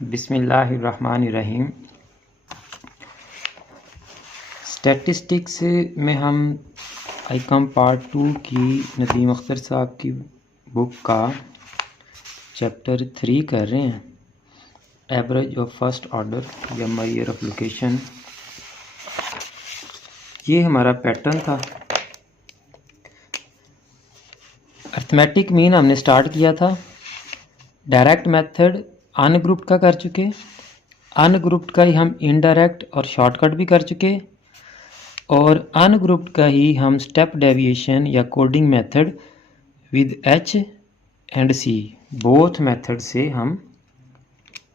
बिस्मिल्लाहिर्रहमानिर्रहीम। स्टैटिस्टिक्स में हम आईकॉम पार्ट 2 की नदीम अख्तर साहब की बुक का चैप्टर 3 कर रहे हैं, एवरेज ऑफ फर्स्ट ऑर्डर या मेजर ऑफ लोकेशन। ये हमारा पैटर्न था। अर्थमेटिक मीन हमने स्टार्ट किया था। डायरेक्ट मेथड अनग्रुप्ड का कर चुके, अनग्रुप्ड का ही हम इनडायरेक्ट और शॉर्टकट भी कर चुके, और अनग्रुप्ड का ही हम स्टेप डेविएशन या coding method with h and c both method से हम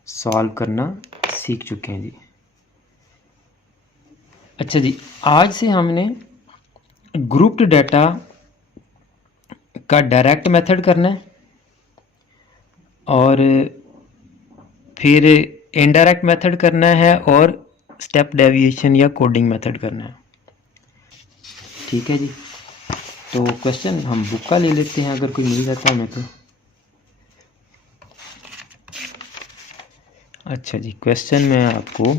सॉल्व करना सीख चुके हैं जी। अच्छा जी, आज से हमने ग्रुप्ड डाटा का डायरेक्ट मेथड करना है और फिर इनडायरेक्ट मेथड करना है और स्टेप डेविएशन या कोडिंग मेथड करना है। ठीक है जी। तो क्वेश्चन हम बुक का ले लेते हैं, अगर कोई मिल जाता है हमें तो। अच्छा जी, क्वेश्चन मैं आपको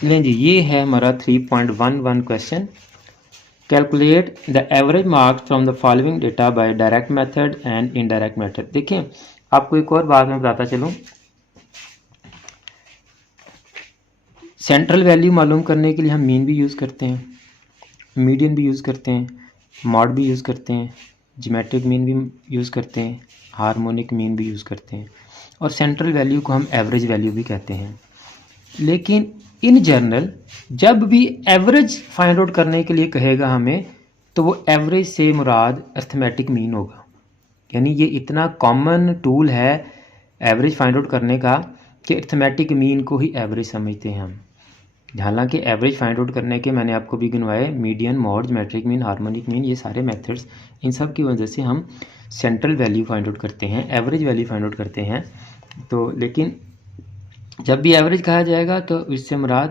लें जी, ये है हमारा 3.11 question. Calculate the average marks from the following data bye direct method and indirect method. देखिए, आपको एक और बात मैं बताता चलूँ। सेंट्रल वैल्यू मालूम करने के लिए हम मीन भी यूज़ करते हैं, मीडियन भी यूज़ करते हैं, मॉड भी यूज़ करते हैं, ज्योमेट्रिक मीन भी यूज़ करते हैं, हार्मोनिक मीन भी यूज़ करते हैं, और सेंट्रल वैल्यू को हम एवरेज वैल्यू भी कहते हैं। लेकिन इन जनरल जब भी एवरेज फाइंड आउट करने के लिए कहेगा हमें, तो वो एवरेज से मुराद अर्थमेटिक मीन होगा। यानी ये इतना कॉमन टूल है एवरेज फाइंड आउट करने का कि अर्थमेटिक मीन को ही एवरेज समझते हैं हम। हालांकि एवरेज फाइंड आउट करने के मैंने आपको भी गिनवाए, median, mode, geometric mean, harmonic mean, ये सारे मेथड्स, इन सब की वजह से हम सेंट्रल वैल्यू फाइंड आउट करते हैं, एवरेज वैल्यू फाइंड आउट करते हैं। तो लेकिन जब भी एवरेज कहा जाएगा तो इससे मुराद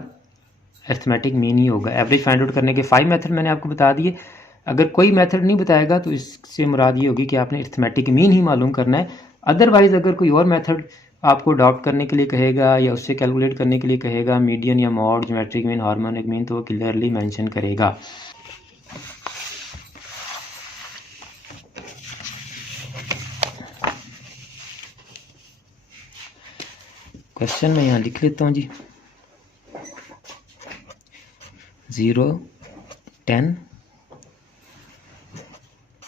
अर्थमेटिक मीन ही होगा। एवरेज फाइंड आउट करने के 5 मेथड मैंने आपको बता दिए। अगर कोई मेथड नहीं बताएगा तो इससे मुराद ये होगी कि आपने अर्थमेटिक मीन ही मालूम करना है। अदरवाइज अगर कोई और मेथड आपको अडॉप्ट करने के लिए कहेगा या उससे कैलकुलेट करने के लिए कहेगा, मीडियन या mod, geometric mean, harmonic mean, तो वो क्लियरली मेंशन करेगा। क्वेश्चन मैं यहाँ लिख लेता हूँ जी। 0, 10,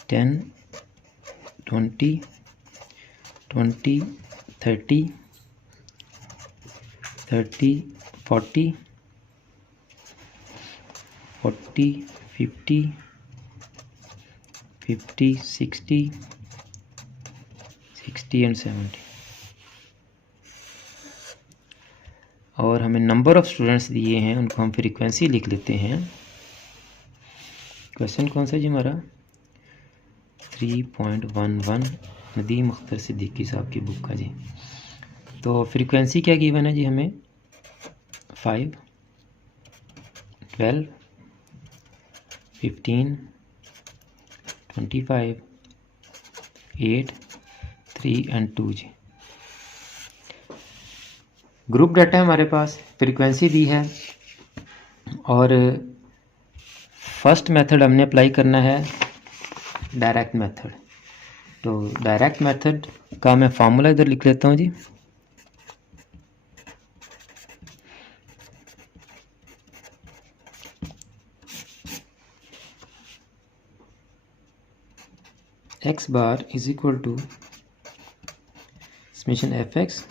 10, 20, 20, 30, 30, 40, 40, 50, 50, 60, 60 एंड 70। और हमें नंबर ऑफ़ स्टूडेंट्स दिए हैं, उनको हम फ्रीक्वेंसी लिख लेते हैं। क्वेश्चन कौन सा जी हमारा? 3.11 नदीम अख्तर सिद्दीकी साहब की बुक का जी। तो फ्रीक्वेंसी क्या गिवन है जी हमें? 5, 12, 15, 25, 8, 3 एंड 2 जी। ग्रुप डाटा है हमारे पास, फ्रीक्वेंसी दी है, और फर्स्ट मेथड हमने अप्लाई करना है डायरेक्ट मेथड। तो डायरेक्ट मेथड का मैं फार्मूला इधर लिख लेता हूँ जी। x bar is equal to summation f x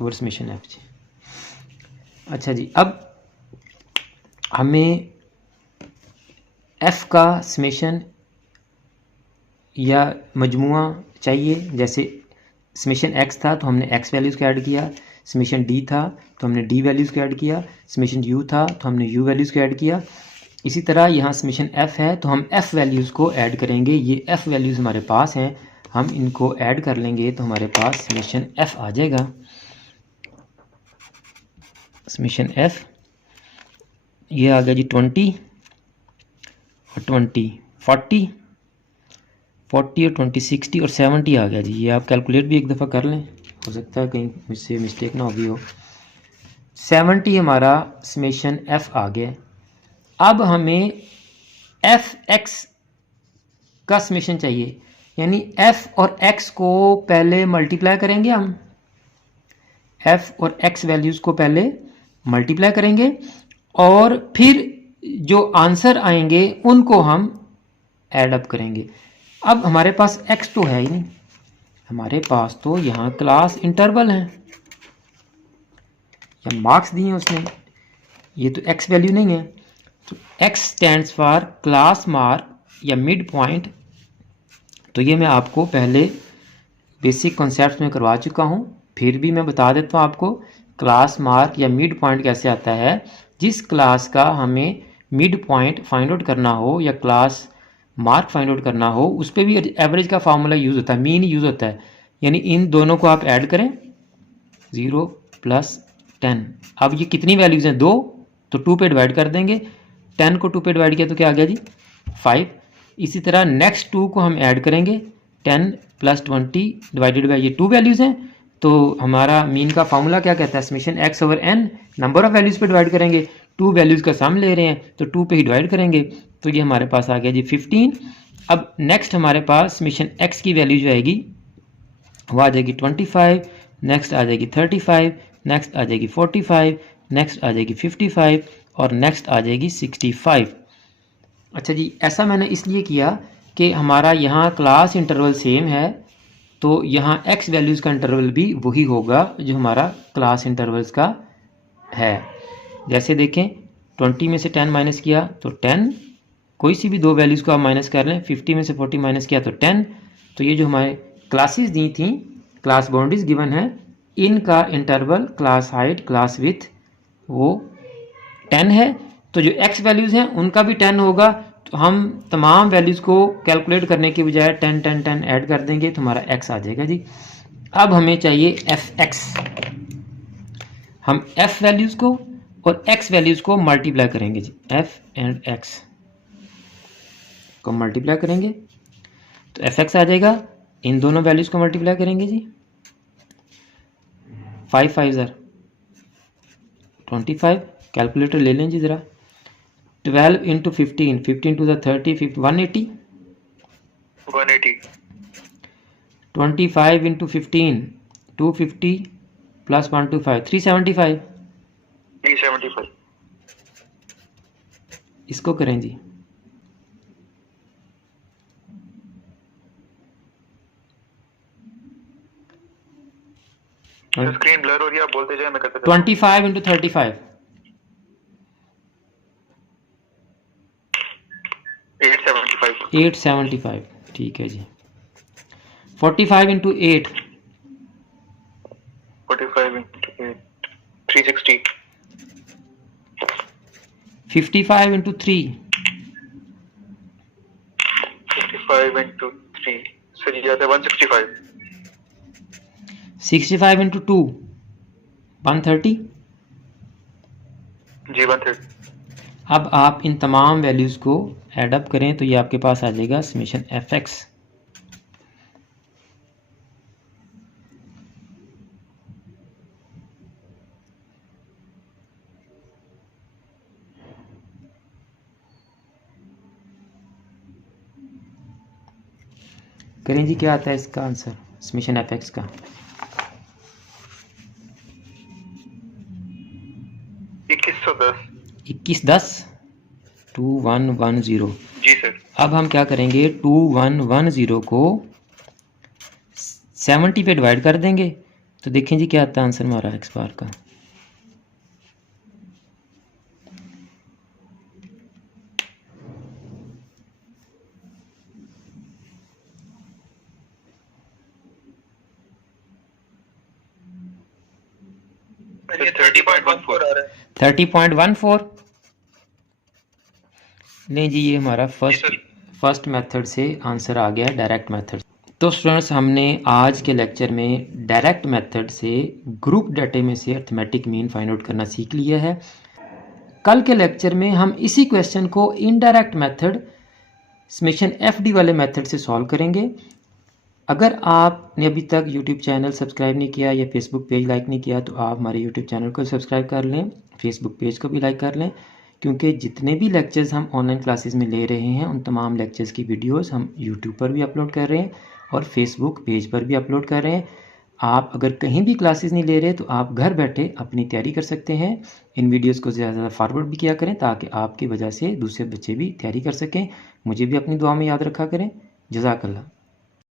over summation f जी। अच्छा जी, अब हमें f का समेशन या मजमुआ चाहिए। जैसे समेशन x था तो हमने x वैल्यूज़ को ऐड किया, समेशन d था तो हमने d वैल्यूज़ को ऐड किया, समेशन u था तो हमने u वैल्यूज़ को ऐड किया। इसी तरह यहाँ समेशन f है तो हम f वैल्यूज़ को ऐड करेंगे। ये f वैल्यूज़ हमारे पास हैं, हम इनको ऐड कर लेंगे तो हमारे पास समेशन एफ आ जाएगा। समेशन एफ ये आ गया जी 20 और 20 40 40 और 20 60 और 70 आ गया जी। ये आप कैलकुलेट भी एक दफ़ा कर लें, हो सकता है कहीं मुझसे मिस्टेक ना होगी हो। 70 हमारा समेशन एफ आ गया। अब हमें एफ एक्स का समेशन चाहिए, यानी एफ और एक्स को पहले मल्टीप्लाई करेंगे हम, एफ और एक्स वैल्यूज़ को पहले मल्टीप्लाई करेंगे और फिर जो आंसर आएंगे उनको हम ऐड अप करेंगे। अब हमारे पास x तो है ही नहीं, हमारे पास तो यहाँ क्लास इंटरवल है या मार्क्स दिए उसने, ये तो x वैल्यू नहीं है। तो x stands for class mark या मिड पॉइंट। तो ये मैं आपको पहले बेसिक कॉन्सेप्ट्स में करवा चुका हूँ, फिर भी मैं बता देता हूँ आपको क्लास मार्क या मिड पॉइंट कैसे आता है। जिस क्लास का हमें मिड पॉइंट फाइंड आउट करना हो या क्लास मार्क फाइंड आउट करना हो, उस पर भी एवरेज का फार्मूला यूज़ होता है, मीन यूज़ होता है। यानी इन दोनों को आप ऐड करें 0 + 10। अब ये कितनी वैल्यूज़ हैं? 2, तो 2 पे डिवाइड कर देंगे। 10 को 2 पे डिवाइड किया तो क्या आ गया जी? 5। इसी तरह नेक्स्ट 2 को हम ऐड करेंगे, 10 + 20 डिवाइडेड बाई ये 2 वैल्यूज़ हैं। तो हमारा मीन का फार्मूला क्या कहता है? Summation x/n number of values पे डिवाइड करेंगे। 2 वैल्यूज़ का सम ले रहे हैं तो 2 पे ही डिवाइड करेंगे। तो ये हमारे पास आ गया जी 15। अब नेक्स्ट हमारे पास समेशन x की वैल्यू जो आएगी वो आ जाएगी 25, नेक्स्ट आ जाएगी 35, नेक्स्ट आ जाएगी 45, नेक्स्ट आ जाएगी 55 और नेक्स्ट आ जाएगी 65। अच्छा जी, ऐसा मैंने इसलिए किया कि हमारा यहाँ क्लास इंटरवल सेम है, तो यहाँ x वैल्यूज़ का इंटरवल भी वही होगा जो हमारा क्लास इंटरवल्स का है। जैसे देखें 20 में से 10 माइनस किया तो 10, कोई सी भी 2 वैल्यूज़ को आप माइनस कर लें, 50 में से 40 माइनस किया तो 10। तो ये जो हमारे क्लासेस दी थी, क्लास बाउंड्रीज गिवन है, इनका interval class height class with वो 10 है। तो जो x वैल्यूज़ हैं उनका भी 10 होगा। तो हम तमाम वैल्यूज़ को कैलकुलेट करने के बजाय 10 10 10 ऐड कर देंगे तो हमारा x आ जाएगा जी। अब हमें चाहिए f(x). हम f वैल्यूज़ को और x वैल्यूज़ को मल्टीप्लाई करेंगे जी, f एंड x को मल्टीप्लाई करेंगे तो f(x) आ जाएगा। इन दोनों वैल्यूज़ को मल्टीप्लाई करेंगे जी, 5 5 25। कैलकुलेटर ले लें जी ज़रा। 12 × 15, 15 to the 30, 180। 180। 25 × 15, 250 + 125, 375। 375। इसको करें जी। स्क्रीन ब्लर हो रही है, आप बोलते जाए, मैं करते 25 × 35, 875। 875, ठीक है जी। 45 × 8, 45 × 8, 360। 55 × 3, 55 × 3 सर ये आता है 165। 65 × 2, 130 जी 130। अब आप इन तमाम वैल्यूज़ को ऐड अप करें तो ये आपके पास आ जाएगा समेशन f(x). करें जी, क्या आता है इसका आंसर समेशन f(x) का? 2110 2110। जी सर। अब हम क्या करेंगे, 2110 को 70 पे डिवाइड कर देंगे तो देखें जी क्या आता है आंसर हमारा x बार का। ये 30.14 आ रहा है। 30.14। नहीं जी, ये हमारा फर्स्ट मेथड से आंसर आ गया, डायरेक्ट मेथड। तो स्टूडेंट्स, हमने आज के लेक्चर में डायरेक्ट मेथड से ग्रुप डाटा में से अर्थमेटिक मीन फाइंड आउट करना सीख लिया है। कल के लेक्चर में हम इसी क्वेश्चन को इनडायरेक्ट मेथड समेशन एफडी वाले मेथड से सॉल्व करेंगे। अगर आपने अभी तक यूट्यूब चैनल सब्सक्राइब नहीं किया या फेसबुक पेज लाइक नहीं किया तो आप हमारे यूट्यूब चैनल को सब्सक्राइब कर लें, फेसबुक पेज को भी लाइक कर लें, क्योंकि जितने भी लेक्चर्स हम ऑनलाइन क्लासेस में ले रहे हैं उन तमाम लेक्चर्स की वीडियोस हम यूट्यूब पर भी अपलोड कर रहे हैं और फेसबुक पेज पर भी अपलोड कर रहे हैं। आप अगर कहीं भी क्लासेस नहीं ले रहे तो आप घर बैठे अपनी तैयारी कर सकते हैं। इन वीडियोस को ज़्यादा से ज़्यादा फॉरवर्ड भी किया करें ताकि आपकी वजह से दूसरे बच्चे भी तैयारी कर सकें। मुझे भी अपनी दुआ में याद रखा करें। जज़ाकल्लाह।